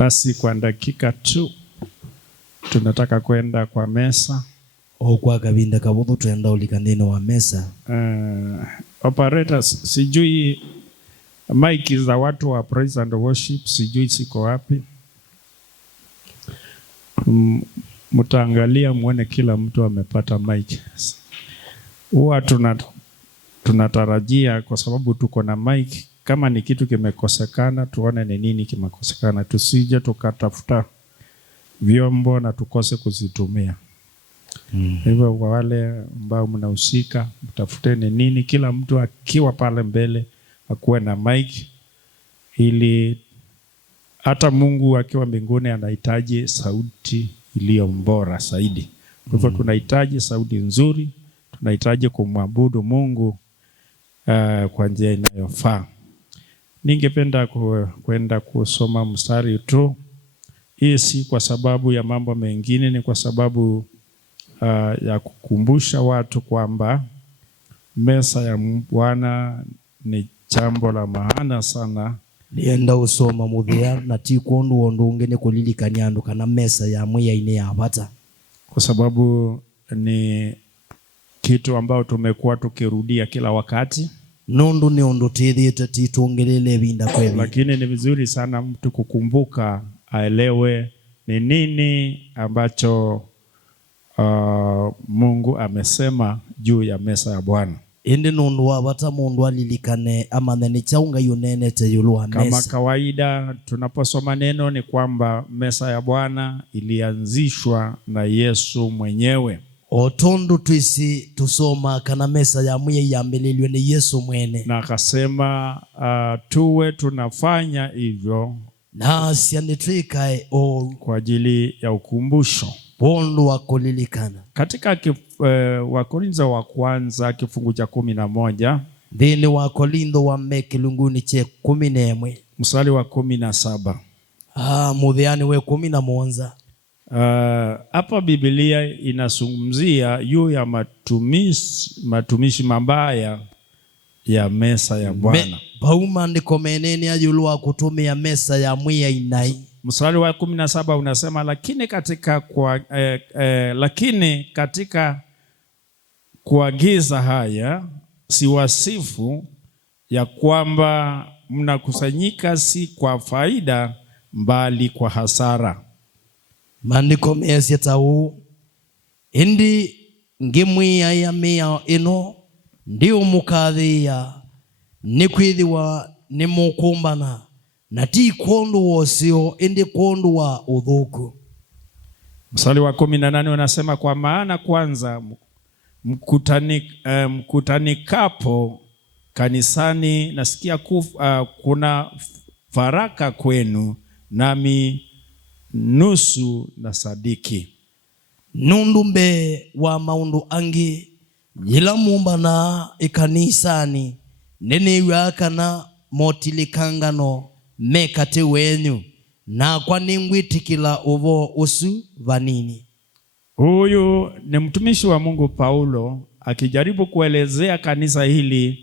Basi kwa dakika tu tunataka kwenda kwa mesa. Kwa kabinda kabudu tuenda ulikaneno wa mesa. Operators, sijui mic za watu wa praise and worship sijui siko wapi. Mtaangalia muone kila mtu amepata mic. Huwa tunatarajia kwa sababu tuko na mic, kama ni kitu kimekosekana tuone ni nini kimekosekana, tusije tukatafuta vyombo na tukose kuzitumia. Hivyo kwa wale ambao mnahusika mtafute ni nini, kila mtu akiwa pale mbele akuwe na mic, ili hata Mungu akiwa mbinguni anahitaji sauti iliyo bora zaidi. Kwa hivyo tunahitaji sauti nzuri, tunahitaji kumwabudu Mungu kwa njia inayofaa. Ningependa kwenda kusoma mstari tu. Hii si kwa sababu ya mambo mengine, ni kwa sababu ya kukumbusha watu kwamba mesa ya Bwana ni jambo la maana sana. Nienda usoma muthia na tikundu ondungene kulilikania andu kana mesa ya mwiya ine ya bata, kwa sababu ni kitu ambao tumekuwa tukirudia kila wakati. Nundu ni ondo tithite titungelele binda kwebi, lakini ni vizuri sana mtu kukumbuka, aelewe ni nini ambacho Mungu amesema juu ya mesa ya Bwana. Indi nundu wa bata mundu alilikane amanene chaunga yunene te yulua mesa. Kama kawaida tunaposoma neno ni kwamba mesa ya Bwana ilianzishwa na Yesu mwenyewe. Otondu twisi tusoma kana mesa ya mwiya yambelelwe ni Yesu mwene, na akasema tuwe tunafanya hivyo na sianitwikae kwa ajili ya ukumbusho pondu wa kulilikana. Katika Wakorintho wa kwanza kifungu cha 11, Dini wa Korintho wa mekilunguni che 11 mstari wa 17. Mudhiani we 11. Hapa Biblia inazungumzia juu ya matumishi mabaya ya mesa ya Bwana. Bauma ndiko menene ajulua kutumia mesa ya mwiya inai. Mstari wa 17 unasema lakini katika kuagiza haya siwasifu ya kwamba mnakusanyika si kwa faida mbali kwa hasara. Maandiko mesi tau indi ngimwiya ya mia ino ndio mukathia ni kwithiwa ni mukumbana na ti kondu wosio indi kondu wa uthuku. Mstari wa 18 unasema kwa maana kwanza mkutanikapo kanisani nasikia kuna faraka kwenu, nami nusu na sadiki. Nundu mbe wa maundu angi yila mumbana ikanisani nene wakana motilikangano mekate wenyu na kwa ningwitikila uvo usu vanini. Huyu ni mtumishi wa Mungu Paulo akijaribu kuelezea kanisa hili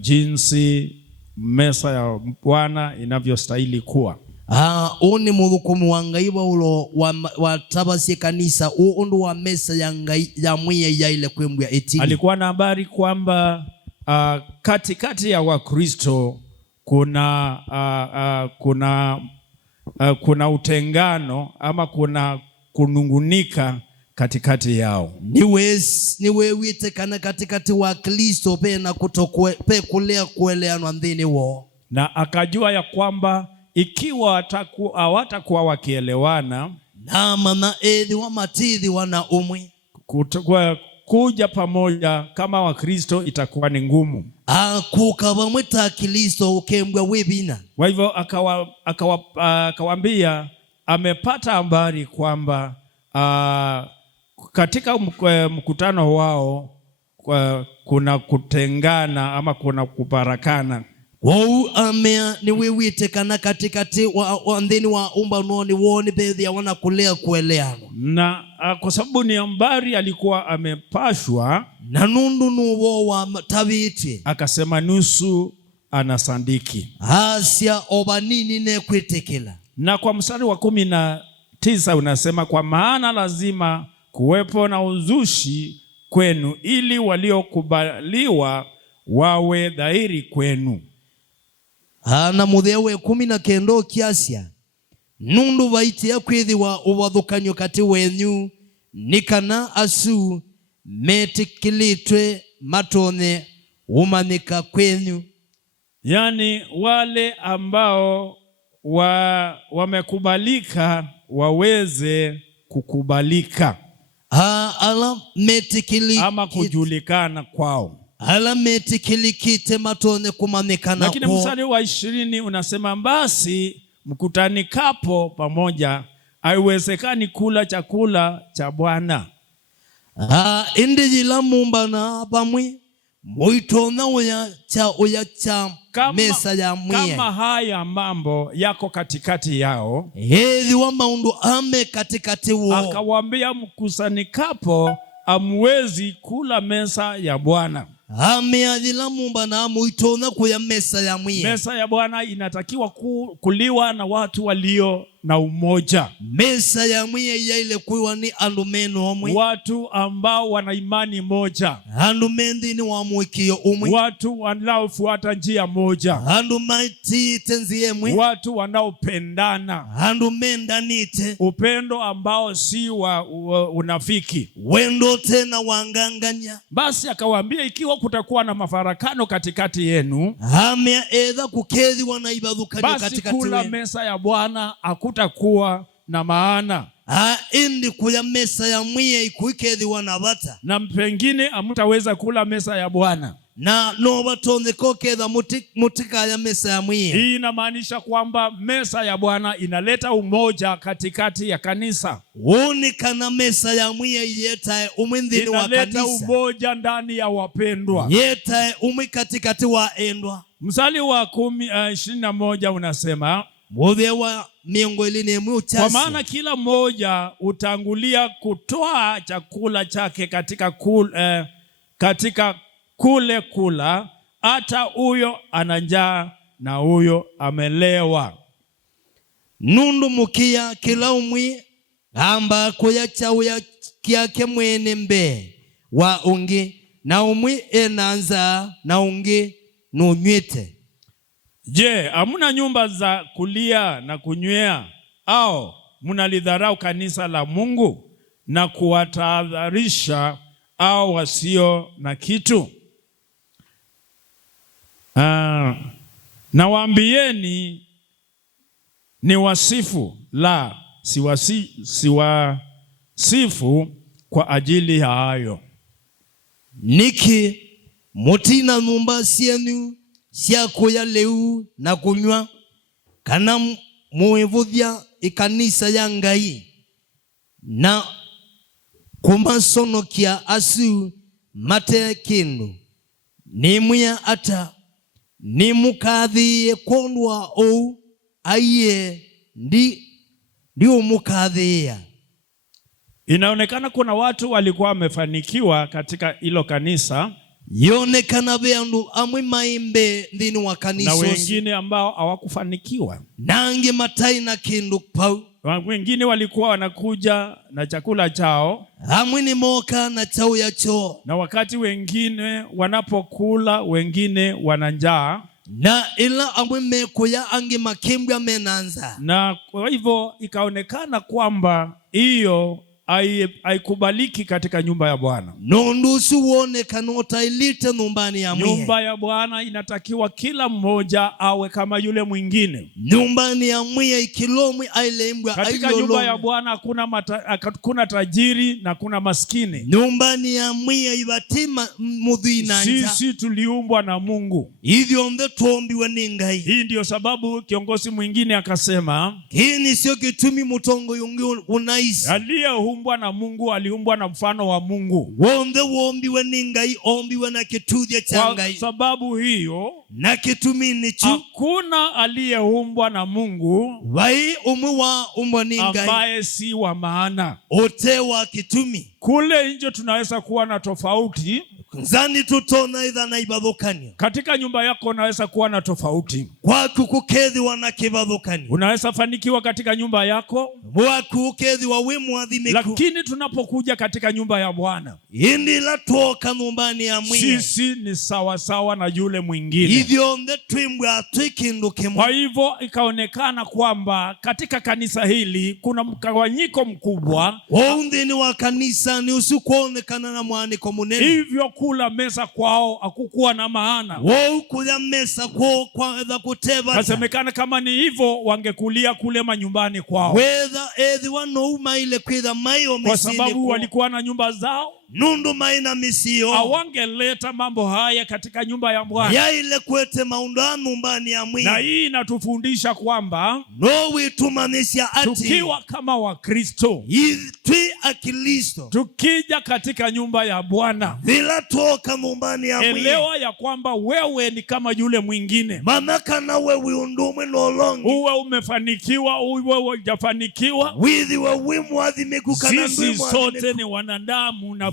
jinsi mesa ya Bwana inavyostahili kuwa. Uni mudhukumu wa ngai Paulo wa tabasi kanisa undu wa mesa ya ngai ya mwiya ya ile kwembu ya etini. Alikuwa na habari kwamba katikati ya Wakristo kuna utengano ama kuna kunungunika katikati yao. Niwe witekana katikati wa Kristo pe na pe kulea kueleanwa ndini wo. Na akajua ya kwamba ikiwa hawatakuwa wakielewana na mana edhi wa matithi wana umwi kuja pamoja kama Wakristo itakuwa ni ngumu. Kukaba mwita Kristo ukembwa webina. Kwa hivyo akawaambia amepata habari kwamba katika mkutano wao kuna kutengana ama kuna kuparakana. Wau amea ni wewite kana katikati wa ndeni wa umba noni woni bedhi ya wana kulea kueleana. Na kwa sababu ni habari alikuwa amepashwa na nundu nuwo wa tabiti, akasema nusu anasandiki. Asya obanini ne kwitekela. Na kwa mstari wa 19 unasema, kwa maana lazima kuwepo na uzushi kwenu ili waliokubaliwa wawe dhahiri kwenu. Na muthewe 19 kiasya nundu vaitia kwithiwa uvathukanyo kati wenyu nikana asu metikilitwe matone umanika kwenyu. Yani wale ambao wamekubalika waweze kukubalika ala metikili ama kujulikana kwao. Ala metikilikite matone kumanikana kwao. Lakini mstari wa 20 unasema, basi mkutanikapo pamoja haiwezekani kula chakula cha Bwana. Indijila mumbana pamwe muitona uya cha mesa ya mwiye. Kama haya mambo yako katikati yao, hedhi wa maundu ame katikati wo, akawaambia mkusanikapo amwezi kula mesa ya Bwana. Adhila mumbana muitona kuya mesa ya mwiye. Mesa ya Bwana inatakiwa kuliwa na watu walio na umoja. Mesa ya mwiye ya ile kuiwa ni andumeno omwe, watu ambao wana imani moja, andumendi ni wamwikio umwe, watu wanaofuata njia moja, andumaiti tenzie mwe, watu wanaopendana, andumendanite, upendo ambao si wa unafiki, wendo tena wanganganya. Basi akawaambia, ikiwa kutakuwa na mafarakano katikati yenu, hamia edha kukezi wanaibadhukanyo katikati basi kula mesa ya Bwana hakutakuwa na maana. Indi kuya mesa ya mwiye ikuikezi wanabata, na pengine hamtaweza kula mesa ya Bwana na no batonde kokeza mutika ya mesa ya mwiye. Hii inamaanisha kwamba mesa ya Bwana inaleta umoja katikati ya kanisa. Unikana mesa ya mwiye yetae umwindhini wa kanisa, inaleta umoja ndani ya wapendwa, yetae umi katikati wa endwa. Mstari wa 21 unasema, muthewa miongo iline muchasi, kwa maana kila mmoja utangulia kutoa chakula chake katika kule kula, hata huyo ana njaa na huyo amelewa. Nundu mukia kila umwi amba kuya chauya kiake mwene mbe wa ungi, na umwi enanza na ungi nunywite. Je, hamuna nyumba za kulia na kunywea? Au mnalidharau kanisa la Mungu na kuwatahadharisha au wasio na kitu? Nawaambieni ni wasifu, la siwasifu kwa ajili ya hayo. Niki mutina nyumba sienu siakuya leu na kunywa, kana muevudhya ikanisa ya Ngai na kumasonokia asu mate kindu nimwya ata nimukathiye kondwa ou aiye ndi umukathiya. Inaonekana kuna watu walikuwa wamefanikiwa katika hilo kanisa, yonekana beandu amwe maimbe ndini wa kanisa, na wengine ambao hawakufanikiwa, nange matai na kindu pau. Wengine walikuwa wanakuja na chakula chao, amwe ni moka na chao ya choo, na wakati wengine wanapokula wengine wana njaa, na ila amwe mekoya ange makembwa menanza. Na kwa hivyo ikaonekana kwamba hiyo haikubaliki katika nyumba ya Bwana. Nondusu uone kanota ilite nyumbani ya mwiye. Nyumba ya Bwana inatakiwa kila mmoja awe kama yule mwingine. Nyumbani ya mwiye ikilomwi ailembwa katika nyumba ya Bwana hakuna tajiri na kuna maskini. Nyumbani ya mwiye ibatima mudhina nja. Sisi tuliumbwa na Mungu. Hivyo mbe tuombiwa ni Ngai. Hii ndio sababu kiongozi mwingine akasema, hii sio kitumi mutongo yungi unaisi. Aliyeumbwa na Mungu aliumbwa na mfano wa Mungu. Wombe wombiwa ni Ngai, ombiwa na kitudhya cha Ngai. Kwa sababu hiyo na kitumi nichu, hakuna aliyeumbwa na Mungu wai umuwa umbwa ni Ngai ambaye si wa maana. ote wa kitumi. Kule nje tunaweza kuwa na tofauti, nzani tutona idha na ibadhokania. Katika nyumba yako unaweza kuwa na tofauti. Waku kukedhi wana kibadhokania. Unaweza fanikiwa katika nyumba yako. Waku kukedhi wa wemu adhimiku. Lakini tunapokuja katika nyumba ya Bwana, hindi la toka nyumbani ya mwiya, sisi ni sawa sawa na yule mwingine. Hivyo ndetwimbwa atuikindu kimwe. Kwa hivyo ikaonekana kwamba katika kanisa hili kuna mgawanyiko mkubwa. Waundini wa kanisa ni usikuonekana na mwaniko munene. Hivyo kula mesa kwao hakukuwa na maana. Kuja mesa kwao kwa edha kuteba. Kasemekana kama ni hivyo wangekulia kule manyumbani kwao. Whether edhi wanouma ile kwitha mayo misini. Kwa sababu walikuwa na nyumba zao. Nundu maina misio. Hawangeleta mambo haya katika nyumba ya Bwana. Ya ile kwete maundano nyumbani ya mwi. Na hii inatufundisha kwamba tumanisha ati tukiwa kama Wakristo, twi akilisto, tukija katika nyumba ya Bwana, bila toka nyumbani ya mwi, elewa ya kwamba wewe ni kama yule mwingine. Manaka na wewe undumwe no longi. Uwe umefanikiwa, uwe hujafanikiwa, withi wa wimu adhimekukana. Sisi sote ni wanadamu na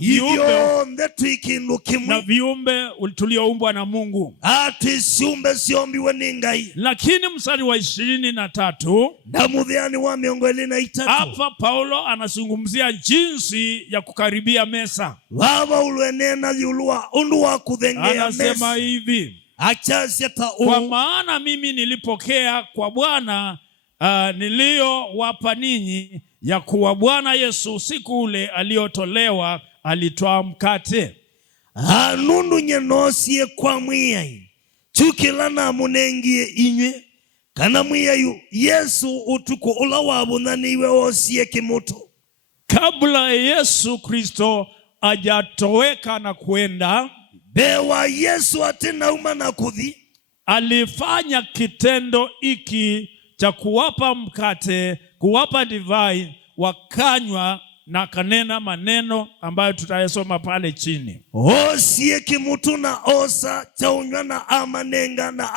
viumbe tulioumbwa na Mungu. Lakini mstari wa 23 hapa Paulo anazungumzia jinsi ya kukaribia mesa. Anasema hivi: kwa maana mimi nilipokea kwa Bwana niliyowapa ninyi, ya kuwa Bwana Yesu siku ule aliotolewa alitoa mkate. Nundu nyenosie kwa mwiyai chukila na munengie inywe kana mwiyayu Yesu utuko ula wabunaniwe osie kimuto. Kabla Yesu Kristo ajatoweka na kwenda, bewa Yesu atena uma na kuthi, alifanya kitendo iki cha kuwapa mkate, kuwapa divai, wakanywa na kanena maneno ambayo tutayasoma pale chini. Osie kimutu na osa chaunywa na amanenga na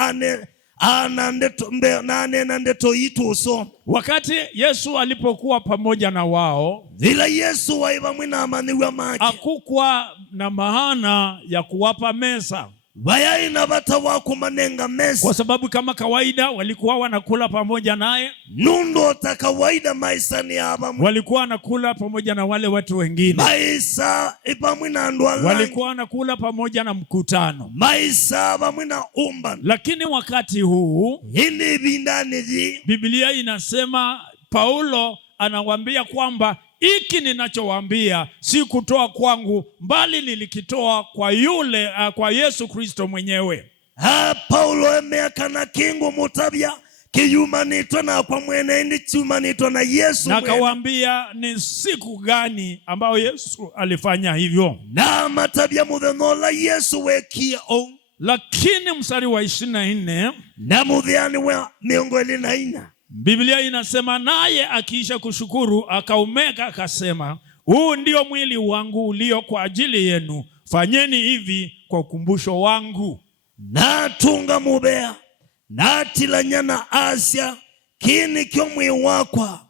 anandeto ituso. Wakati Yesu alipokuwa pamoja na wao, vila Yesu waiba mwina amaniwa maki, hakukuwa na maana ya kuwapa mesa. Bayai na bata wako manenga mesa, kwa sababu kama kawaida walikuwa wanakula pamoja naye. Nundo ta kawaida maisa ni haba, walikuwa wanakula pamoja na wale watu wengine. Maisa ipamwina ndwala, walikuwa wanakula pamoja na mkutano. Maisa pamwina umba. Lakini wakati huu hindi bindani, Biblia inasema, Paulo anawaambia kwamba iki ninachowaambia si kutoa kwangu, bali nilikitoa kwa yule kwa Yesu Kristo mwenyewe. Paulo emeakana kingu mutabia kiyumanitwa na kwa mwene indi chumanitwa na Yesu. Na kawaambia ni siku gani ambayo Yesu alifanya hivyo. Na matabia mudhenola Yesu wekia on. Lakini mstari wa 24 na mudhiani wa miongo 24 Biblia inasema, naye akiisha kushukuru akaumega akasema, huu ndio mwili wangu ulio kwa ajili yenu, fanyeni hivi kwa ukumbusho wangu. Na tunga mubea na tilanyana asya kini kyo mwi wakwa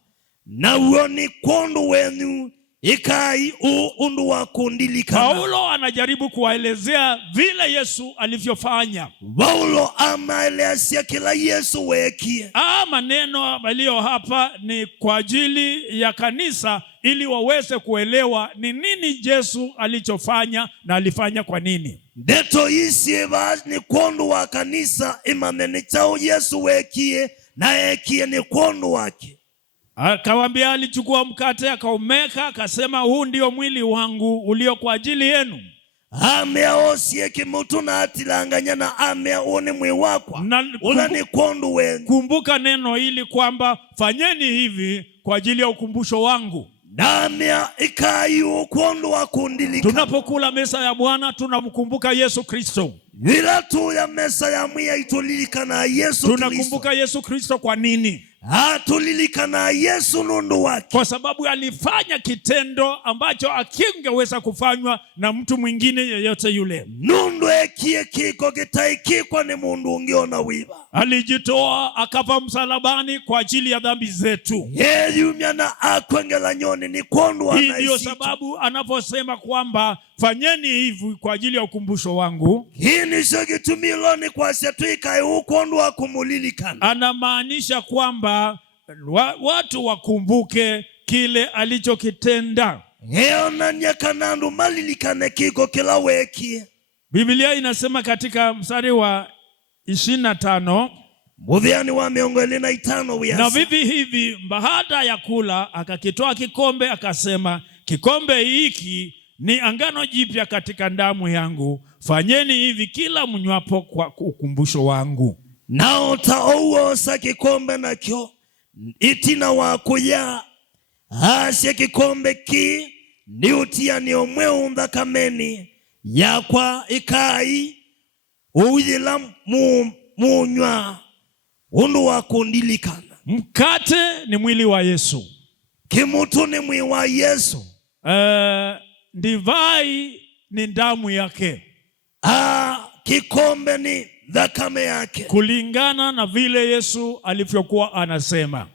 na uoni kondu wenu ikai undu wakundilikana. Paulo anajaribu kuwaelezea vile Yesu alivyofanya. Paulo amaelezea kila Yesu wekie. Maneno yaliyo hapa ni kwa ajili ya kanisa, ili waweze kuelewa ni nini Yesu alichofanya na alifanya kwa nini. Ndeto isi ni kondu wa kanisa, imameni chao Yesu wekie na ekie ni kondu wake. Akawaambia, alichukua mkate akaumeka akasema, huu ndio mwili wangu ulio kwa ajili yenu. Amea osie kimutu na atilanganya na amea uni mwi wakwa ula ni kondu wenu. Kumbuka neno hili kwamba fanyeni hivi kwa ajili ya ukumbusho wangu. Namia ikai ukondu wakundilika. Tunapokula mesa ya Bwana tunamkumbuka Yesu Kristo. Bila tu ya mesa ya mwiya itulilika na Yesu Kristo. Tunakumbuka Yesu Kristo kwa nini? Tulilika na Yesu nundu wake. Kwa sababu alifanya kitendo ambacho akingeweza kufanywa na mtu mwingine yeyote yule. Nundu ekie kiko kitaikikwa ni mundu ungiona wiba. Alijitoa akafa msalabani kwa ajili ya dhambi zetu. Yeyumya na akwengela nyoni ni kondu anaisitu. Hii ndio sababu anaposema kwamba fanyeni hivi kwa ajili ya ukumbusho wangu. Hii ni gitumilo ni kwa setuika ukondo wa kumulilikana. Anamaanisha kwamba watu wakumbuke kile alichokitenda. Heona nyakanandu malilikane kiko kila weki. Biblia inasema katika mstari wa 25, Mudhiani wa 25 wiasa. Na vivi hivi baada ya kula akakitoa kikombe akasema, kikombe hiki ni agano jipya katika damu yangu, fanyeni hivi kila mnywapo kwa ukumbusho wangu. Nao taowosa kikombe nakyo itina wakuya asya kikombe ki ni utiani omweu thakameni yakwa ikai uyila munywa undu wa kundilikana. Mkate ni mwili wa Yesu. Kimutu ni mwili wa Yesu. Divai ni damu yake. Kikombe ni dhakame yake, kulingana na vile Yesu alivyokuwa anasema.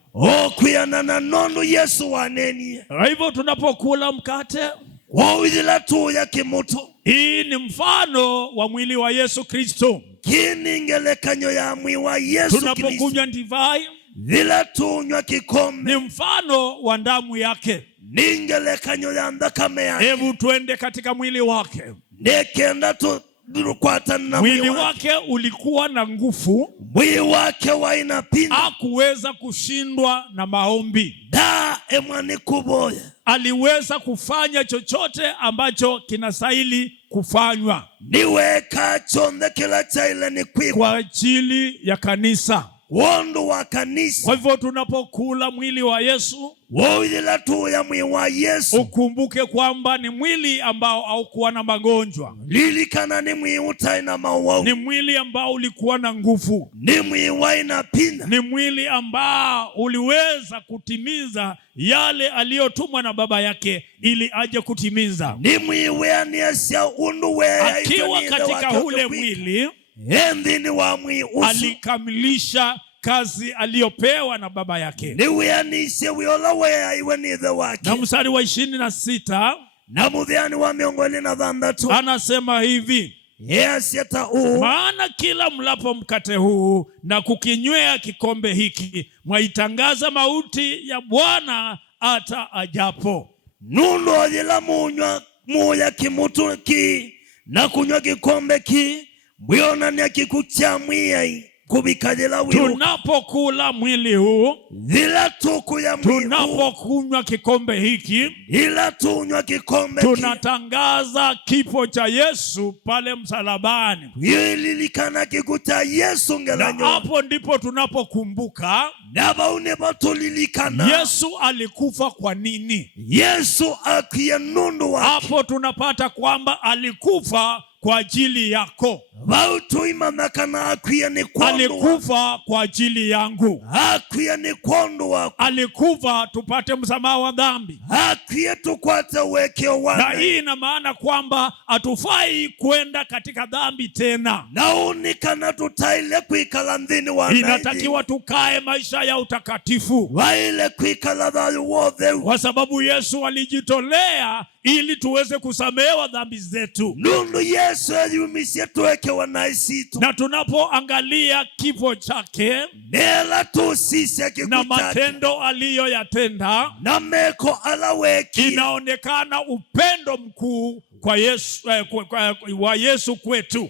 Kuyana na nono Yesu waneni. Hivyo tunapokula mkate, wawidila tu ya kimutu, hii ni mfano wa mwili wa Yesu Kristo. Kini ngelekanyo ya mwili wa Yesu Kristo. Tunapokunywa divai, vila tunywa kikombe, ni mfano wa damu yake. Ningelekanyo ya ndakame yake. Hebu tuende katika mwili wake. Nekenda tu mwili wake ulikuwa na nguvu. Mwili wake wainapinda. Hakuweza kushindwa na maombi. Aliweza kufanya chochote ambacho kinastahili kufanywa kwa ajili ya kanisa. Wondo wa kanisa. Kwa hivyo tunapokula mwili wa Yesu, ukumbuke kwamba ni mwili ambao haukuwa na magonjwa. Ni mwili ambao ulikuwa na nguvu. Ni mwili ambao uliweza kutimiza yale aliyotumwa na Baba yake ili aje kutimiza. Akiwa katika ule mwili, alikamilisha kazi aliyopewa na Baba yake. Na mstari wa 26 anasema hivi, maana kila mlapo mkate huu na kukinywea kikombe hiki, mwaitangaza mauti ya Bwana hata ajapo. Nundo ajila muya kimutu ki na kunywa kikombe ki, mwiona ni akikucha mwiyai kubikajela wiru. Tunapokula mwili huu, tunapokunywa kikombe hiki, tunatangaza kifo cha Yesu pale msalabani. Na hapo ndipo tunapokumbuka Yesu alikufa kwa nini. Hapo tunapata kwamba alikufa kwa ajili yako. Alikufa kwa ajili yangu. Alikufa tupate msamaha wa dhambi. Na hii ina maana kwamba hatufai kwenda katika dhambi tena. Inatakiwa tukae maisha ya utakatifu, kwa sababu Yesu alijitolea ili tuweze kusamehewa dhambi zetu. Na tunapoangalia kifo chake na matendo aliyoyatenda, inaonekana upendo mkuu kwa Yesu, wa Yesu kwetu.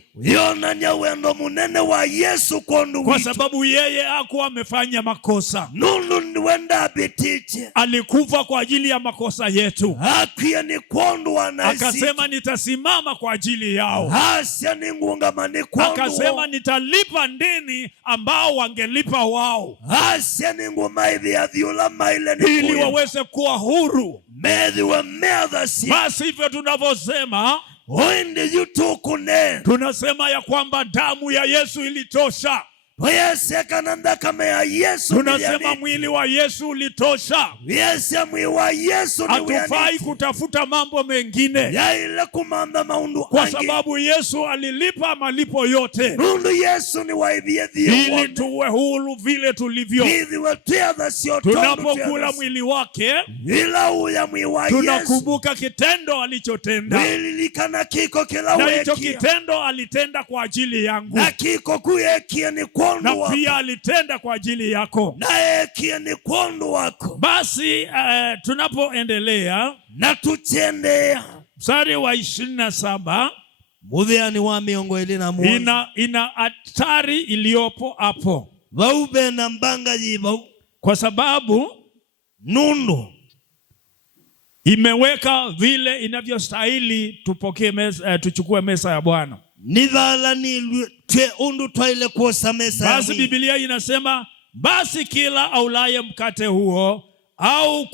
Kwa sababu yeye hakuwa amefanya makosa. Alikufa kwa ajili ya makosa yetu. Akasema nitasimama kwa ajili yao. Akasema nitalipa deni ambao wangelipa wao, ili waweze kuwa huru. Basi hivyo tunavyosema, tunasema ya kwamba damu ya Yesu ilitosha. Twayeseka na ndakame ya Yesu. Tunasema mwili wa Yesu ulitosha. Yese mwili wa Yesu ni hatufai kutafuta mambo mengine. Ya ile kumanda maundu kwa sababu Yesu alilipa malipo yote. Nundu Yesu ni waibie dhiyo. Ili tuwe huru vile tulivyo. Tunapokula mwili wake. Tunakumbuka kitendo alichotenda. Na hicho kitendo alitenda kwa ajili yangu. Na pia alitenda kwa ajili yako. Basi tunapoendelea na tuchendea mstari wa 27 Mudhiani wa miongo ili na mwanzo. Ina hatari iliyopo hapo. Vaube na mbanga jiba. Kwa sababu nundu imeweka vile inavyostahili tupokee tuchukue mesa ya Bwana. Nidhala ni twe undu twaile kuosa mesa ya Bwana. Basi Biblia inasema basi kila aulaye mkate huo au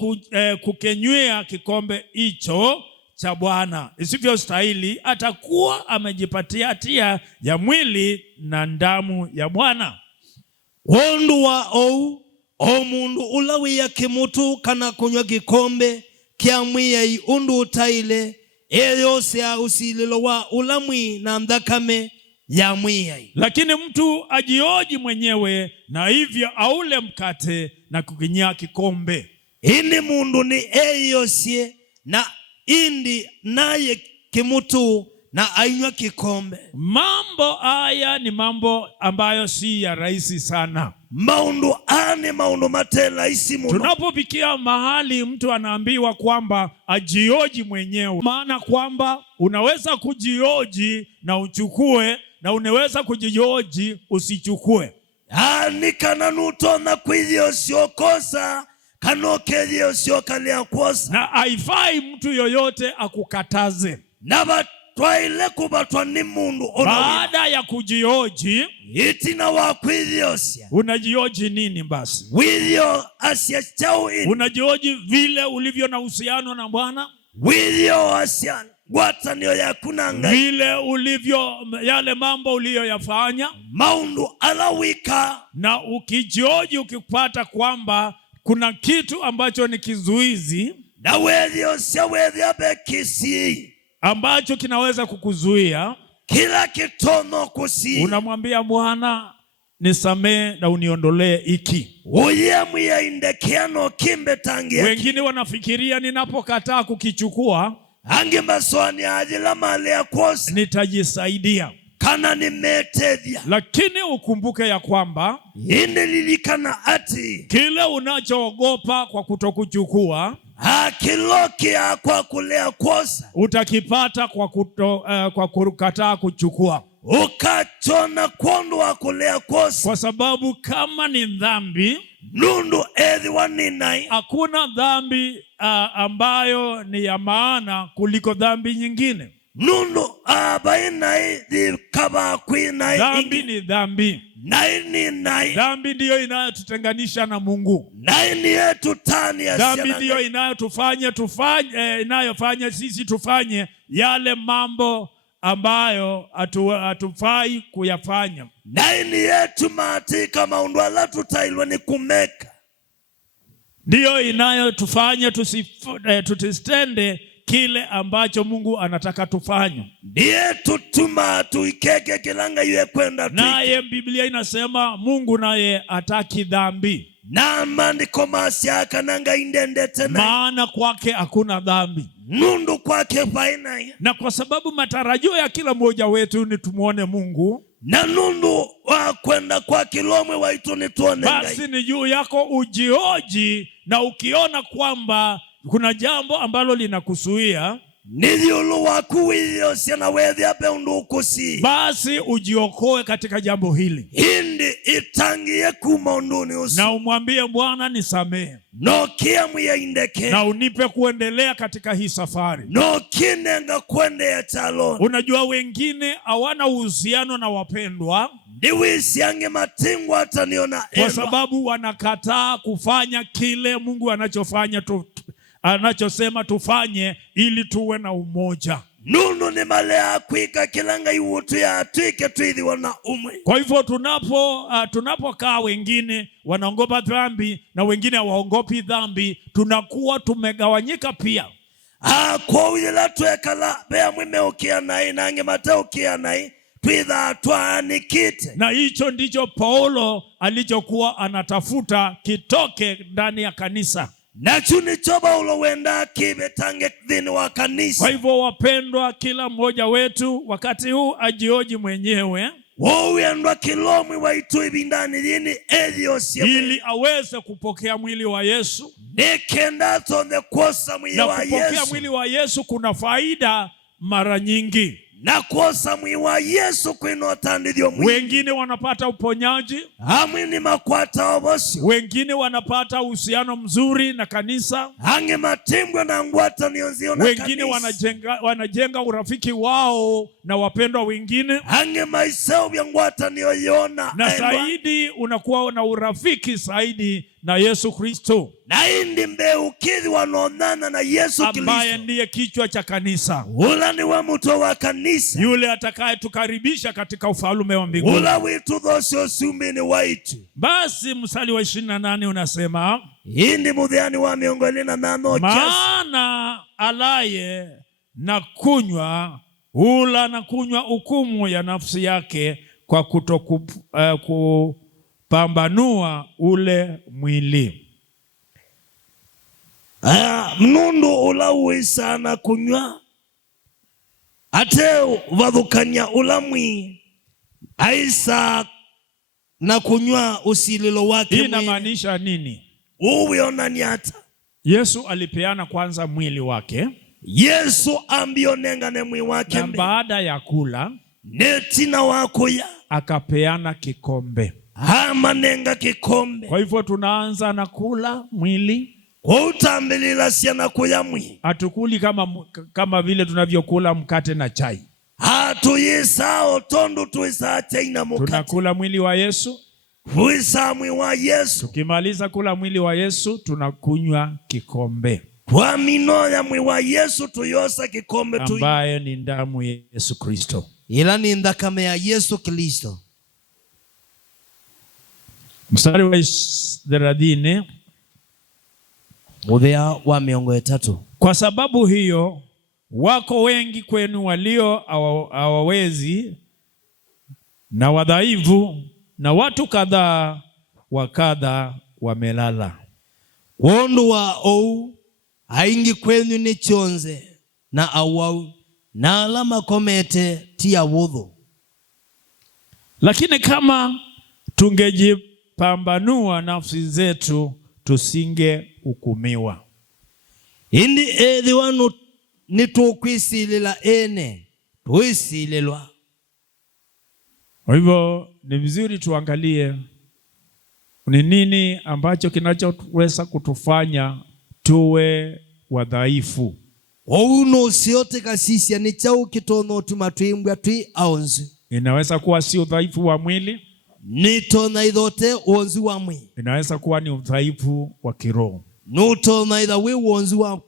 kukenywea kikombe hicho cha Bwana isivyostahili atakuwa amejipatia hatia ya mwili na damu ya Bwana. Wondu wa o mundu ulawiya kimutu kana kunywa kikombe kia mwiyai undu utaile eyose ya usililo wa ulamwi na mdakame ya mwiyai. Lakini mtu ajioji mwenyewe na hivyo aule mkate na kukinywa kikombe. Ini mundu ni eyose na indi naye kimutu na ainywa kikombe. Mambo haya ni mambo ambayo si ya rahisi sana. Maundu matela isi muno. Tunapofikia mahali mtu anaambiwa kwamba ajioji mwenyewe, maana kwamba unaweza kujioji na uchukue na unaweza kujioji usichukue. Kana nuto na kwilio siokosa kanokilio siokalia kosa. Na haifai mtu yoyote akukataze. Na twaile kubatwa ni mundu baada ya kujioji itina wa kwiliosia. Unajioji nini basi? Wilio asya chau ini. Unajioji vile ulivyo na uhusiano na Bwana. Wilio asya guatanio ya kunanga. Vile ulivyo yale mambo uliyoyafanya. Maundu alawika. Na ukijioji ukipata kwamba kuna kitu ambacho ni kizuizi. Na welio siya welio bekisi. Ambacho kinaweza kukuzuia. Kila kitono kusi. Unamwambia Bwana nisamee na uniondolee hiki. Uyemu ya indekiano kimbe tangia. Wengine wanafikiria ninapokataa kukichukua ange maswani ajila mali ya kosa nitajisaidia. Kana nimetedia. Lakini ukumbuke ya kwamba inelilikana ati kile unachoogopa kwa kutokuchukua hakilokia kwa kulea kosa utakipata kwa kukataa kuchukua. Ukachona kondo wa kulea kosa. Kwa sababu kama ni dhambi nundu edhi waninai. Hakuna dhambi ambayo ni ya maana kuliko dhambi nyingine. Nundu abainai di kaba kuinai. Dhambi ni dhambi. Naini nai. Dhambi ndiyo inayotutenganisha na Mungu. Naini yetu tani ya dhambi ndiyo inayofanya sisi tufanye yale mambo ambayo hatufai kuyafanya. Naini yetu matika maundu ala tutailwe ni kumeka. Ndiyo inayotufanya tusitende kile ambacho Mungu anataka tufanye. Ndiye tutuma tuikeke kilanga yue kwenda tuike. Naye Biblia inasema Mungu naye hataki dhambi. Na maandiko masiaka nanga indende tena. Maana kwake hakuna dhambi. Nundu kwake faina. Na kwa sababu matarajio ya kila mmoja wetu ni tumuone Mungu. Na nundu wa kwenda kwa kilomwe waitu ni tuone. Basi ni juu yako ujioji, na ukiona kwamba kuna jambo ambalo linakusuia, niliulu wakuwilio siana wedhi ape undukusi, basi ujiokoe katika jambo hili. Hindi itangie kuma unduni usi. Na umwambie Bwana nisamehe. No kia mwiya indeke. Na unipe kuendelea katika hii safari. No kinenga kwende ya taloni. Unajua wengine hawana uhusiano na wapendwa. Diwisi yange matingu hata niona kwa sababu wanakataa kufanya kile Mungu anachosema tufanye ili tuwe na umoja. nundu ni malea kwika kilanga iwutu ya tuike tuithiwa na umwe. Kwa hivyo tunapokaa wengine wanaogopa dhambi na wengine hawaogopi dhambi, tunakuwa tumegawanyika pia. Kwa wila tuekala bea mwime ukia nai na ange mata ukia nai tuitha tuanikite. Na hicho ndicho Paulo alichokuwa anatafuta kitoke ndani ya kanisa. Na chuni choba ulo wenda kibe tange dhini wa kanisa. Kwa hivyo wapendwa, kila mmoja wetu wakati huu ajioji mwenyewe, wawendwa kilomwi waitu ibindani lini ili aweze kupokea mwili wa Yesu. Nikenda tonde kosa mwili wa Yesu. Na kupokea mwili wa Yesu kuna faida mara nyingi. Na kosa mwili wa Yesu kuinotandidhio mwili. Wengine wanapata uponyaji. Hamwini makwata obosi. Wengine wanapata uhusiano mzuri na kanisa. Hange matimbwa na ngwata nionzio na kanisa. Wengine wanajenga urafiki wao na wapendwa wengine. Hange maiseo vya ngwata nioyona. Na zaidi unakuwa na urafiki zaidi na Yesu Kristo. Na indi mbeukithi wanaonana na Yesu Kristo, ambaye ndiye kichwa cha kanisa. Ula ni wa mto wa kanisa, yule atakaye tukaribisha katika ufalme wa mbinguni. Ula witu dhosio sumbini waitu. Basi mstari wa 28 unasema, indi mudhiani wa miongoni na nano maana alaye na kunywa hula na kunywa hukumu ya nafsi yake kwa kupambanua ule mwili. Mnundu ula uisa na kunywa ate vadhukanya ulamwi aisa na kunywa usililo wake. Hii inamaanisha nini? Uwe onani hata Yesu alipeana kwanza mwili wake. Yesu ambionengane mwili wake, na baada ya kula netina wako ya akapeana kikombe. Hamanenga kikombe. Kwa hivyo tunaanza na kula mwili. Kwa utambilila siya kuya mwili. Hatukuli kama vile tunavyokula mkate na chai. Hatuyisao tondu tuisa chai na mkate. Tunakula mwili wa Yesu. Tuisa mwili wa Yesu. Tukimaliza kula mwili wa Yesu tunakunywa kikombe. Kwa mino ya mwili wa Yesu tuyosa kikombe ambaye ni damu ya Yesu Kristo. Ila ni ndakame ya Yesu Kristo. Mstari wa 30. Udhia wa miongo 3. Kwa sababu hiyo wako wengi kwenu walio hawawezi na wadhaifu, na watu kadhaa wa kadha wamelala. Wondu wa ou haingi kwenu ni chonze na awau na alama komete tia wudhu. Lakini kama tungejipambanua nafsi zetu tusinge hukumiwa. Indi edhi wanu nitukwisilila ene tuisililwa. Kwa hivyo ni vizuri tuangalie ni nini ambacho kinachoweza kutufanya tuwe wadhaifu. Wauno usiote kasisia ni chau kitono tumatuimbwa tui aonzi. Inaweza kuwa si udhaifu wa mwili. Nito na idhote uonzi wa mwili. Inaweza kuwa ni udhaifu wa kiroho. Nuto na idhawe uonzi wa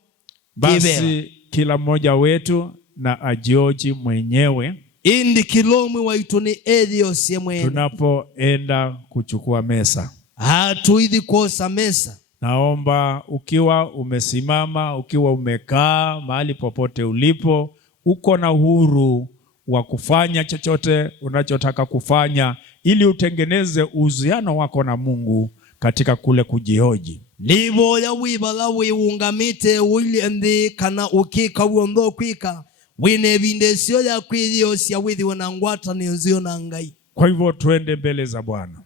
basi kila mmoja wetu na ajioji mwenyewe. Indi kilomwi waituni edhio siye mwene. Tunapoenda kuchukua mesa. Hatuidhi kosa mesa. Naomba ukiwa umesimama, ukiwa umekaa, mahali popote ulipo, uko na uhuru wa kufanya chochote unachotaka kufanya ili utengeneze uhusiano wako na Mungu katika kule kujihoji. Libo ya wibala wiungamite wili kana ukika uondo kwika wine vindesio ya kwilio siya withi wanangwata nionzio na ngai. Kwa hivyo tuende mbele za Bwana.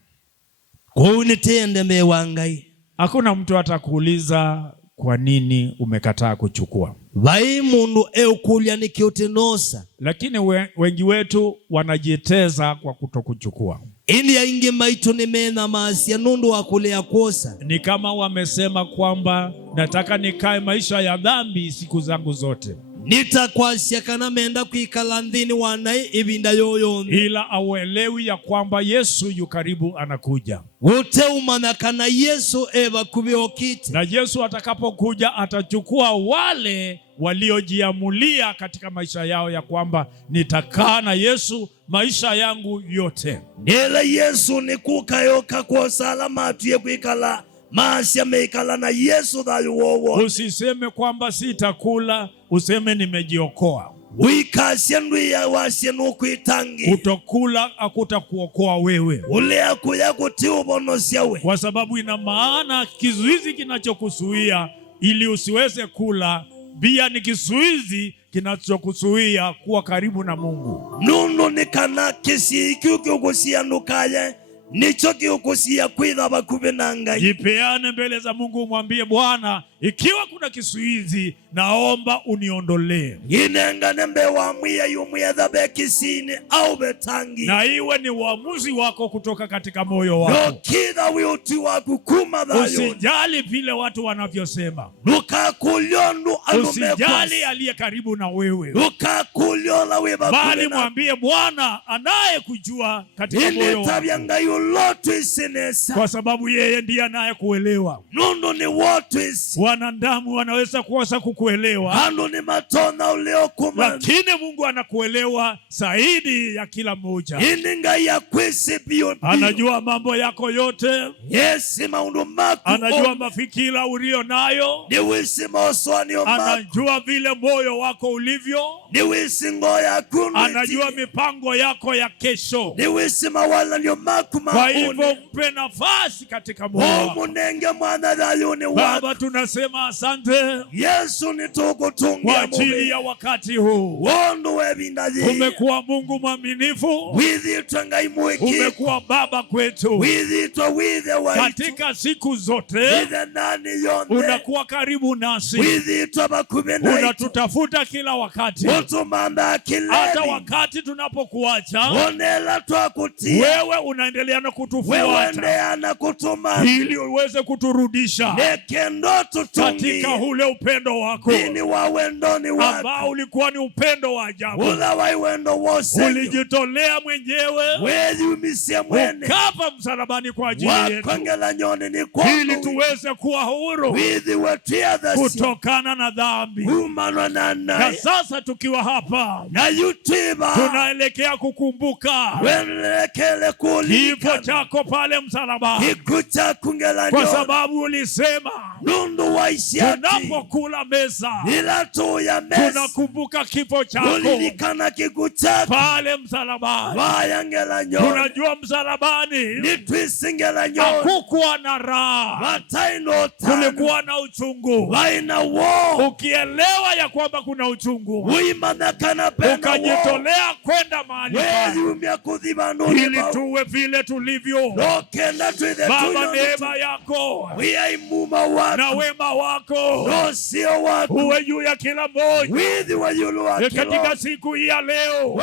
Kwa unitende mbe wangai. Hakuna mtu atakuuliza kwa nini umekataa kuchukua. Vai mundu eukulia nikiotinosa. Lakini wengi wetu wanajiteza kwa kutokuchukua. Indi ya ingi maitu ni mena maasi ya nundu wa kulea kosa. Ni kama wamesema kwamba nataka nikae maisha ya dhambi siku zangu zote. nitakwasya kana menda kwikala nthini wanae ibinda yoyonthe, ila auelewi ya kwamba Yesu yu karibu anakuja. Uteumana kana Yesu ebakubi okite. Na Yesu atakapokuja atachukua wale waliojiamulia katika maisha yao ya kwamba nitakaa na Yesu maisha yangu yote. Nela Yesu nikukayoka kwa salama atuye kwikala maasya meikala na Yesu thayu wowo. Usiseme kwamba sitakula, useme nimejiokoa. Wikasya ndwiya wasya nukwitangi. Utokula hakutakuokoa wewe. Ule akuya kuti ubonosya we. Kwa sababu ina maana kizuizi kinachokuzuia ili usiweze kula pia ni kizuizi kinachokuzuia kuwa karibu na Mungu. Nundu nikana kisi kiukusia nukaye nicho kiukusia kwitha bakubi na Ngai. Jipeane mbele za Mungu, mwambie Bwana, ikiwa kuna kizuizi naomba uniondolee. Inengane mbe wa mwiya yumwiya dhabe kisini au betangi. Na iwe ni uamuzi wako kutoka katika moyo wako. Nukitha wiuti waku kuma dhayo. Usijali vile watu wanavyosema. Nukakulyondu alumekwasi. Usijali aliye karibu na wewe. Nukakulyola weba kubina. Bali mwambie Bwana anaye kujua katika moyo wako. Kwa sababu yeye ndiye anaye kuelewa. Nundu ni watu isi. Wanadamu wanaweza kukosa kukuelewa. Andu ni matona uliokuma. Lakini Mungu anakuelewa zaidi ya kila mmoja. Ininga ya kwisi biyo. Anajua mambo yako yote. Yesi maundu maku. Anajua mafikira ulio nayo. Ni wisi maoswani o maku. Anajua vile moyo wako ulivyo. Ni wisi ngoya kunu. Anajua mipango yako ya kesho. Ni wisi mawala ni o maku mauni. Kwa hivyo mpe nafasi katika moyo wako. Munenge mwana dhayuni wako. Baba, tunasema asante Yesu nitukutungia kwa ajili ya wakati huu. Wondu webindaji. Umekuwa Mungu mwaminifu. Withitwa Ngai mwiki. Umekuwa Baba kwetu. Withitwa withe waitu. Katika siku zote Withe nani yonthe. unakuwa karibu nasi. Withitwa bakubi naitu. Unatutafuta kila wakati. Utumanda akileni. Hata wakati tunapokuacha, Onela twakutia. wewe unaendelea na kutufuata. Wewe endea na kutuma. Ili uweze kuturudisha Nekendo tutungi. katika ule upendo wako. Nini wa wendoni wako. Ambao ulikuwa ni upendo wa ajabu. Ula wa wendo wose. Ulijitolea mwenyewe. Wezi umisia mwene. Ukafa msalabani kwa ajili yetu. Wakongela nyoni ni kwanu. Ili tuweze kuwa huru. Withi wetia dhasi. Kutokana na dhambi. Umanwa na nae. Na sasa tukiwa hapa. Na yutiba. Tunaelekea kukumbuka. Wenelekele kulikana. Kifo chako pale msalabani. Kikucha kungela nyoni. Kwa sababu ulisema. Nundu wa isiati. Tunapokula meza. Ila tu ya mesa. Tunakumbuka kifo chako. Ulilikana kikucha. Pale msalabani. Wayangela nyoni. Tunajua msalabani. Nitwisingela nyoni. Hakukuwa na raha. Mataino tano. Kulikuwa na uchungu. Waina wo. Ukielewa ya kwamba kuna uchungu. Uimana kana pena ukajitolea kwenda mahali pale. Wewe kudhiba nuni. Ili tuwe vile tulivyo. Lokenda tuithe Baba, neema yako. Weimuma wako. Na wema wako. Nosio wako. Uwe juu ya kila mmoja. Withi wa yulu wako. Katika siku hii ya leo.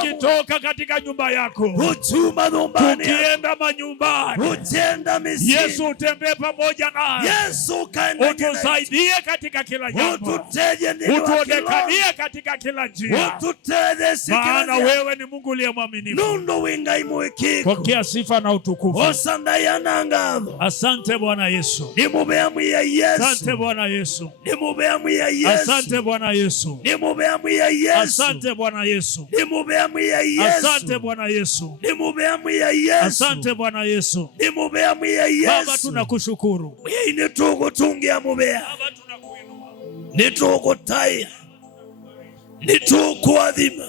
Tukitoka katika nyumba yako. Uchuma dhumbani. Tukienda manyumbani. Uchenda misini. Yesu utembee pamoja na. Yesu kaenda. Utusaidie katika kila jambo. Ututeje nini wakilo. Utuonekanie katika kila njia. Ututeje sikiliza. Maana wewe ni Mungu uliye mwaminifu. Nundu winga imuikiko. Pokea sifa na utukufu. Osanda yanangamo. Asante Bwana Yesu. Nimubeamu ya Yesu. Asante Bwana Yesu. Nimubeamu ya Yesu. Asante Bwana Yesu. Nimubeamu ya Yesu. Asante Bwana Yesu. Nimubeamu ya Yesu. Asante Bwana Yesu. Nimubeamu ya Yesu. Asante Bwana Yesu. Nimubeamu ya Yesu. Baba, tunakushukuru. Ni tukutungia mubea. Baba, tunakuinua. Ni tukutaya. Ni tukuadhima.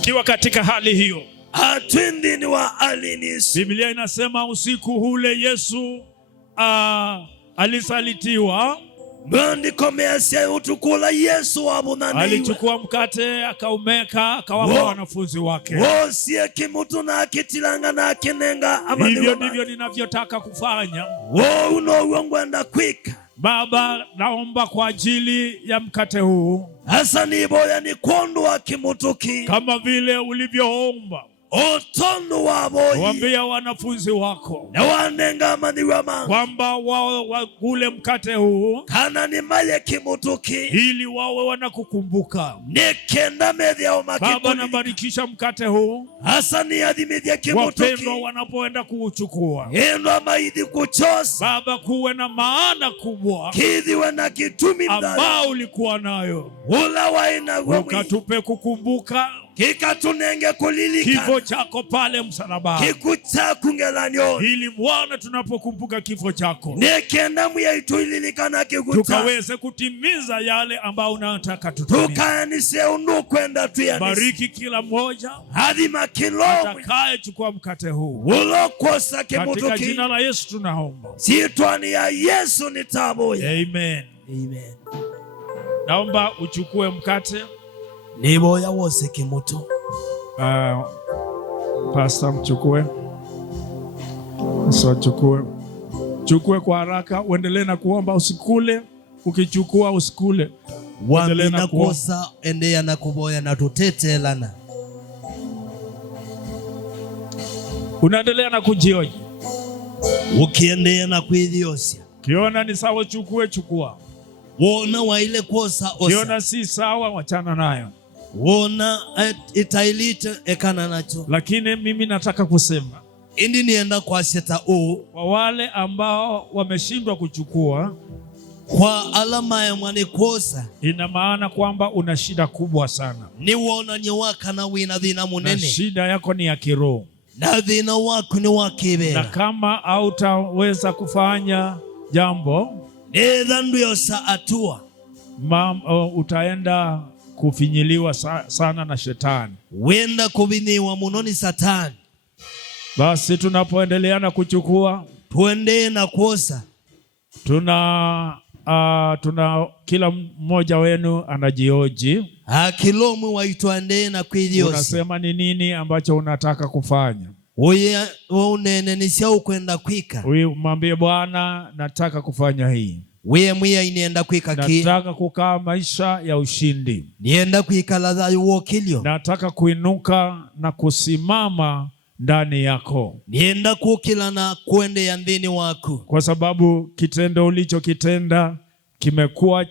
Kiwa katika hali hiyo. Atwindi ni wa alinis. Biblia inasema usiku ule Yesu alisalitiwa. Maandiko measya utukula Yesu wabunaniwa. Alichukua mkate akaumeka akawapa wanafunzi wake. Wosie kimutu na akitilanga na akinenga amani. Hivyo ndivyo ninavyotaka kufanya. Uno uongwenda kwika. Baba, naomba kwa ajili ya mkate huu. Hasa ni boya ni kondo wa kimutuki. Kama vile ulivyoomba. otondo waboyi waambia wanafunzi wako na wanenga manirwa mangu kwamba wao wakule mkate huu kana ni maye kimutuki ili wawe wanakukumbuka. nikenda medhia umakikuni. Baba, nabarikisha mkate huu hasa ni adhimidhia kimutuki wapendwa wanapoenda kuuchukua. endo maidhi kuchosa Baba, kuwe na maana kubwa kidhiwe na kitumi ambao ulikuwa nayo, ula waina gomwi ukatupe kukumbuka kikatunenge kulilika kifo chako pale msalabani, kikuchaku ngelanyo ili Bwana tunapokumbuka kifo chako nekenda muya ituililikana kikucha tukaweze kutimiza yale ambao unataka tutimize. tukaanise unu kwenda tuyanise. Bariki kila mmoja hadi makilomwi atakaye chukua mkate huu, ulokosa katika kimutuki jina la Yesu tunaomba, sitwani ya Yesu nitaboya. amen. Amen. Naomba uchukue mkate. Niboya wose kimuto. Pastor mchukue. So chukue kwa haraka, uendelee na kuomba, usikule. Ukichukua usikule. Wamina kosa endea na kuboya na tutete lana. Unaendelea na kujioji. Ukiendea na kuidhiosia. Kiona ni sawa, chukua. Wona wa ile kosa osa. Kiona si sawa, wachana nayo. Wona itailite ekana nacho. Lakini mimi nataka kusema, indi nienda kwa seta kwa wale ambao wameshindwa kuchukua, kwa alama ya mwani kosa, ina maana kwamba una shida kubwa sana. ni wona nyewaka na wina dhina munene. Na shida yako ni ya kiroho. Na dhina wako ni wakibera. Na kama hautaweza kufanya jambo, nedhandu yosa atua, utaenda kufinyiliwa sana na shetani. wenda kubiniwa munoni satani. Basi tunapoendelea na kuchukua, tuende na kuosa, tuna kila mmoja wenu anajioji. akilomu waituande na kuidhiosi. Unasema ni nini ambacho unataka kufanya. Uye unene nisia ukwenda kwika. Mwambie Bwana, nataka kufanya hii. Uye mwiya inienda kwika ki. Nataka kukaa maisha ya ushindi. Nienda kwika ladha yuo kilio. Nataka kuinuka na kusimama ndani yako. Nienda kukila na kuende ya ndini wako. Kwa sababu kitendo ulichokitenda kimekuwa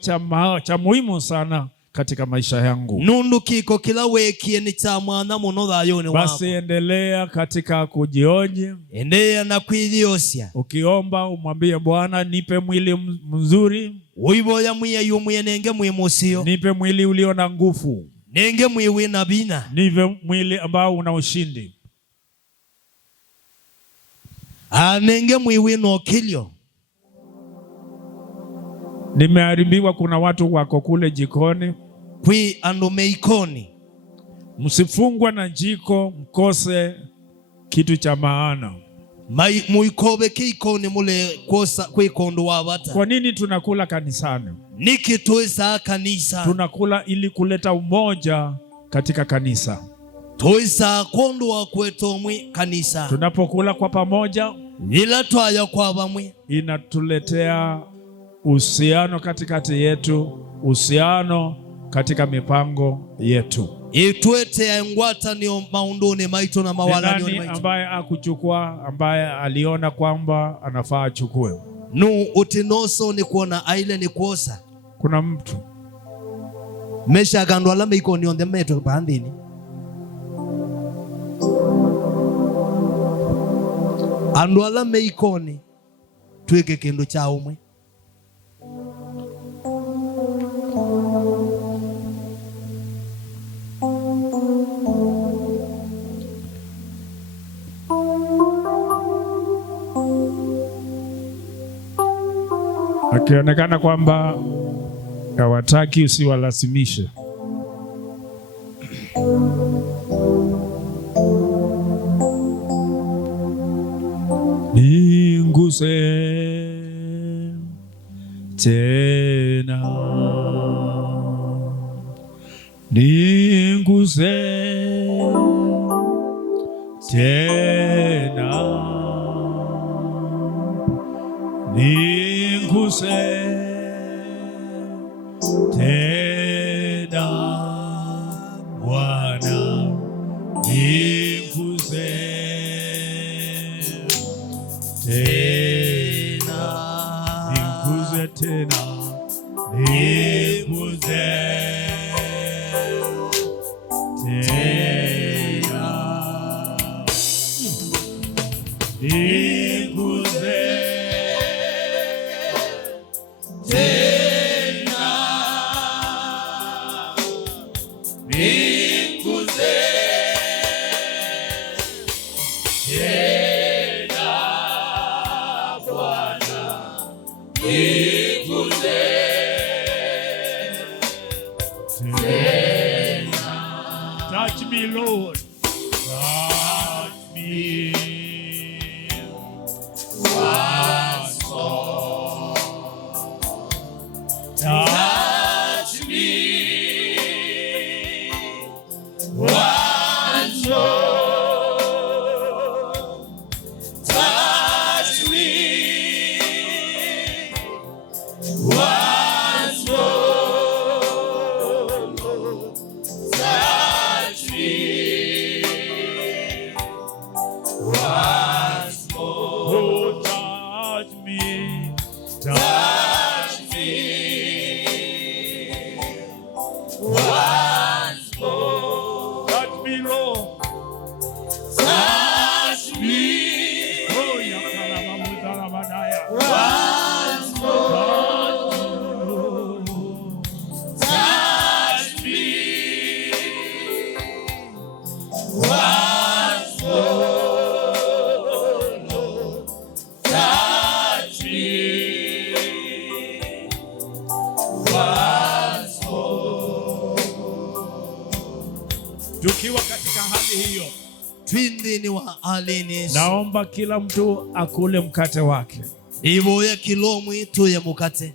cha muhimu sana katika maisha yangu. Nundu kiko kila wekie ni cha mwana muno dhayoni wako. Basi endelea katika kujioji. Endea na kuidhiosia. Ukiomba umwambie Bwana, nipe mwili mzuri. Uiboya mwiya yu mwiya nenge mwimusio. Nipe mwili ulio na nguvu. Nenge mwiwi na bina. Nipe mwili ambao una ushindi. Nenge mwiwi no kilio. Nimeharibiwa. Kuna watu wako kule jikoni. Kwi andumeikoni. Msifungwa na jiko mkose kitu cha maana. Muikobe kikoni mule kosa kwikondo wabata. Kwa nini tunakula kanisani? Niki toisa kanisa. Tunakula ili kuleta umoja katika kanisa. Toisa kondo wa kweto mwi kanisa. Tunapokula kwa pamoja, ila twaya kwa bamwi, inatuletea uhusiano katikati yetu, uhusiano katika mipango yetu. Itwete ya ngwata ni maundone maito na mawala ni maito. Ambaye akuchukua, ambaye aliona kwamba anafaa achukue. Utinoso ni kuona aile ni kuosa. Kuna mtu mesha gandwa la meiko ni onde meto pandini. Andwala meikoni tweke kendo cha umwe. Akionekana kwamba hawataki, usiwalazimishe. Ninguse tena, ninguse tena, ninguse tena Bwana, ninguse nikuze tena, nikuze tena, nikuze tena Bwana, nikuze tena. Touch me, Lord. Touch me once more. Touch me once more. Touch me once more, Lord. Touch me once more. Oh, touch me, touch me once more. Touch me, Lord. Touch me. Oh, yakalabamudalabadaya. Once more. Touch me once more, Lord. Touch me once more. Tukiwa katika hali hiyo, twindini wa alini naomba kila mtu akule mkate wake. iboya kilomwi tuye mukate.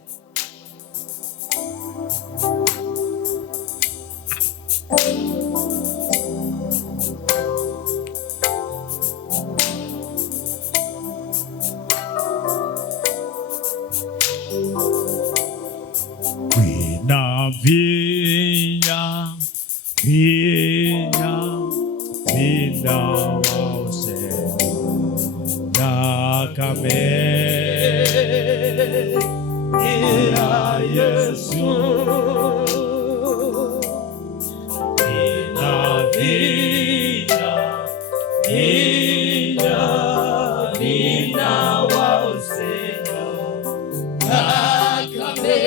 Wina vinya, vinya, vina wause nakame ya Yesu. Vina vinya, vinya, vina wause nakame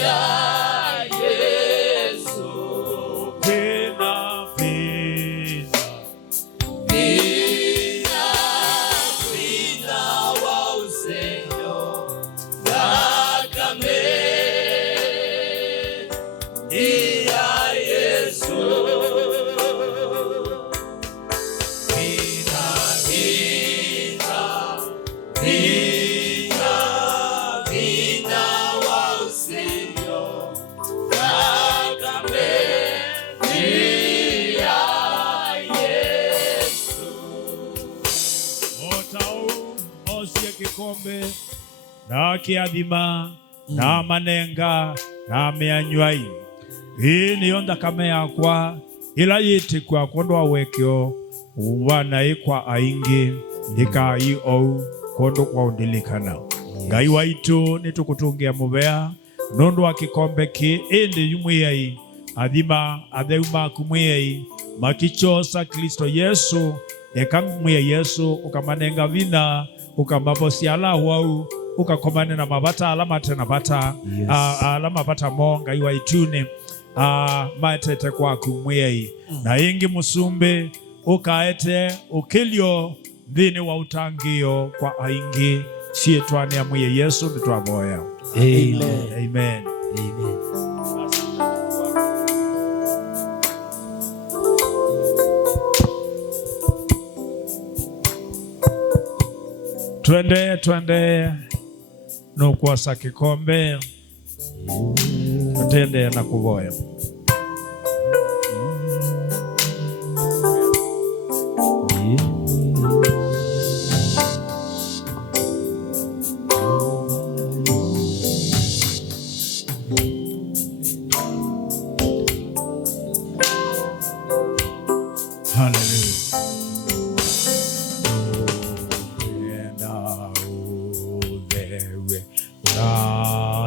ya Yesu. Vina vina, vina vina wause nakame ya Yesu. Vina vina, vina vina wause nakame ya Yesu. Otau osie kikombe na kiadhima na manenga na meanywai. Hii niyo thakame yakwa ila yitikwa kondo awekyo wana ikwa aingi ikai ou kondo kwa undilikana. Ngai waitu nitukutungia mubea nundu wa kikombe ki indi yumwiyai adhima atheuma kumwiyai makichosa Kristo Yesu ekamwiya Yesu ukamanenga vina ukamabosiala huau ukakomane na mabata alama tena bata alama bata mo ngai waitune matete kwa kumwiyai na ingi musumbe ukaete ukilio dhini wa utangio kwa aingi sietwane ya mwiye Yesu nitwaboya. Amen. Amen. Amen. Twende nukwasa kikombe tutende na kuboya. Hallelujah.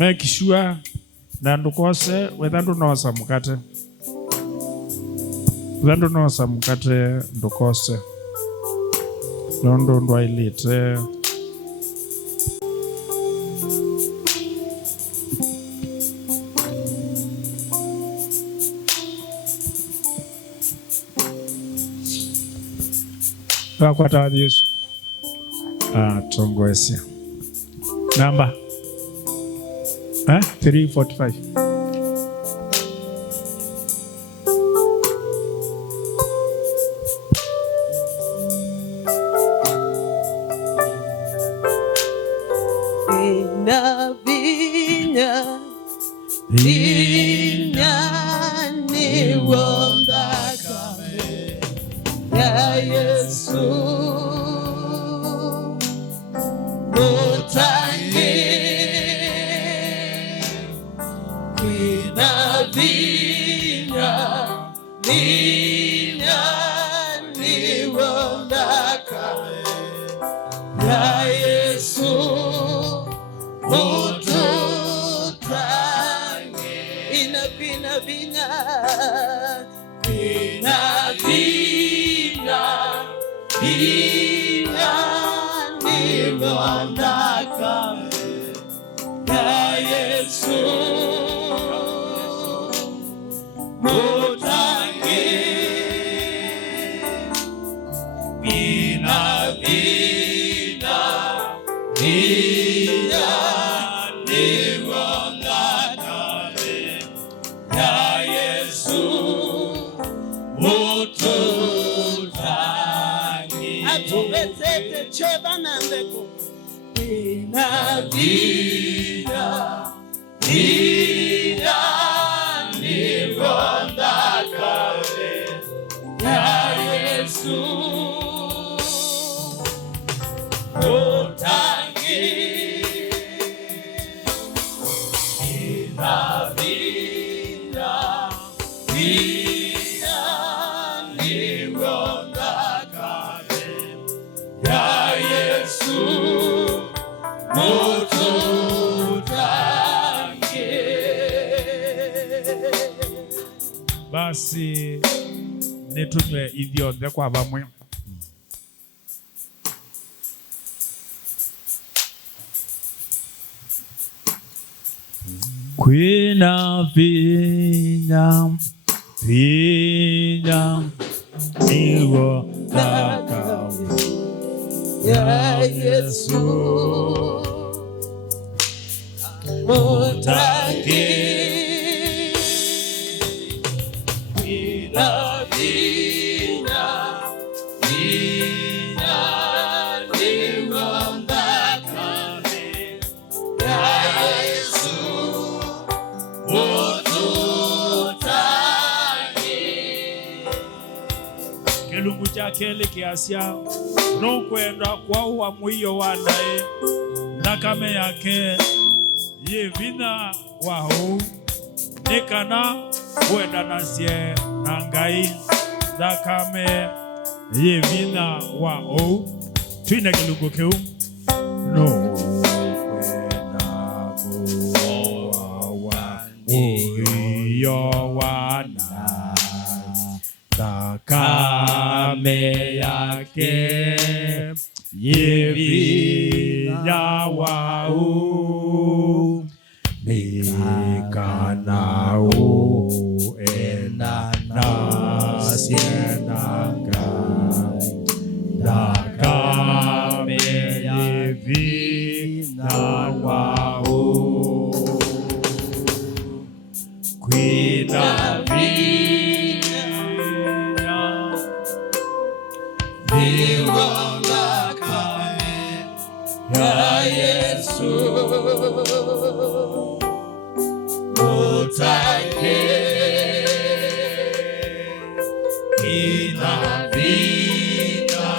Make sure ndandukose wethandu nosa mukate. Wethandu nosa mukate ndukose. Nondo ndwailite. Wakwata wa Yesu. Tongoesia. Number 345. Basi netunywe ithio nthe kwa bamwe. Kwina vinya niwo ndaka ya Yesu mutaki kilungu chake likiasia nukwenda kwa uwa mwiyo wanae ndakame yake yivina wao nikana wenda nasye na ngai ndakame yivina wao twine kilungu kiu no kwenda kuwa mwiyo wana ndakame yake yevina wau nikanau ena nasienanga ndakame yevina wau kwina vina niwanga kame ya Yesu utake ina vina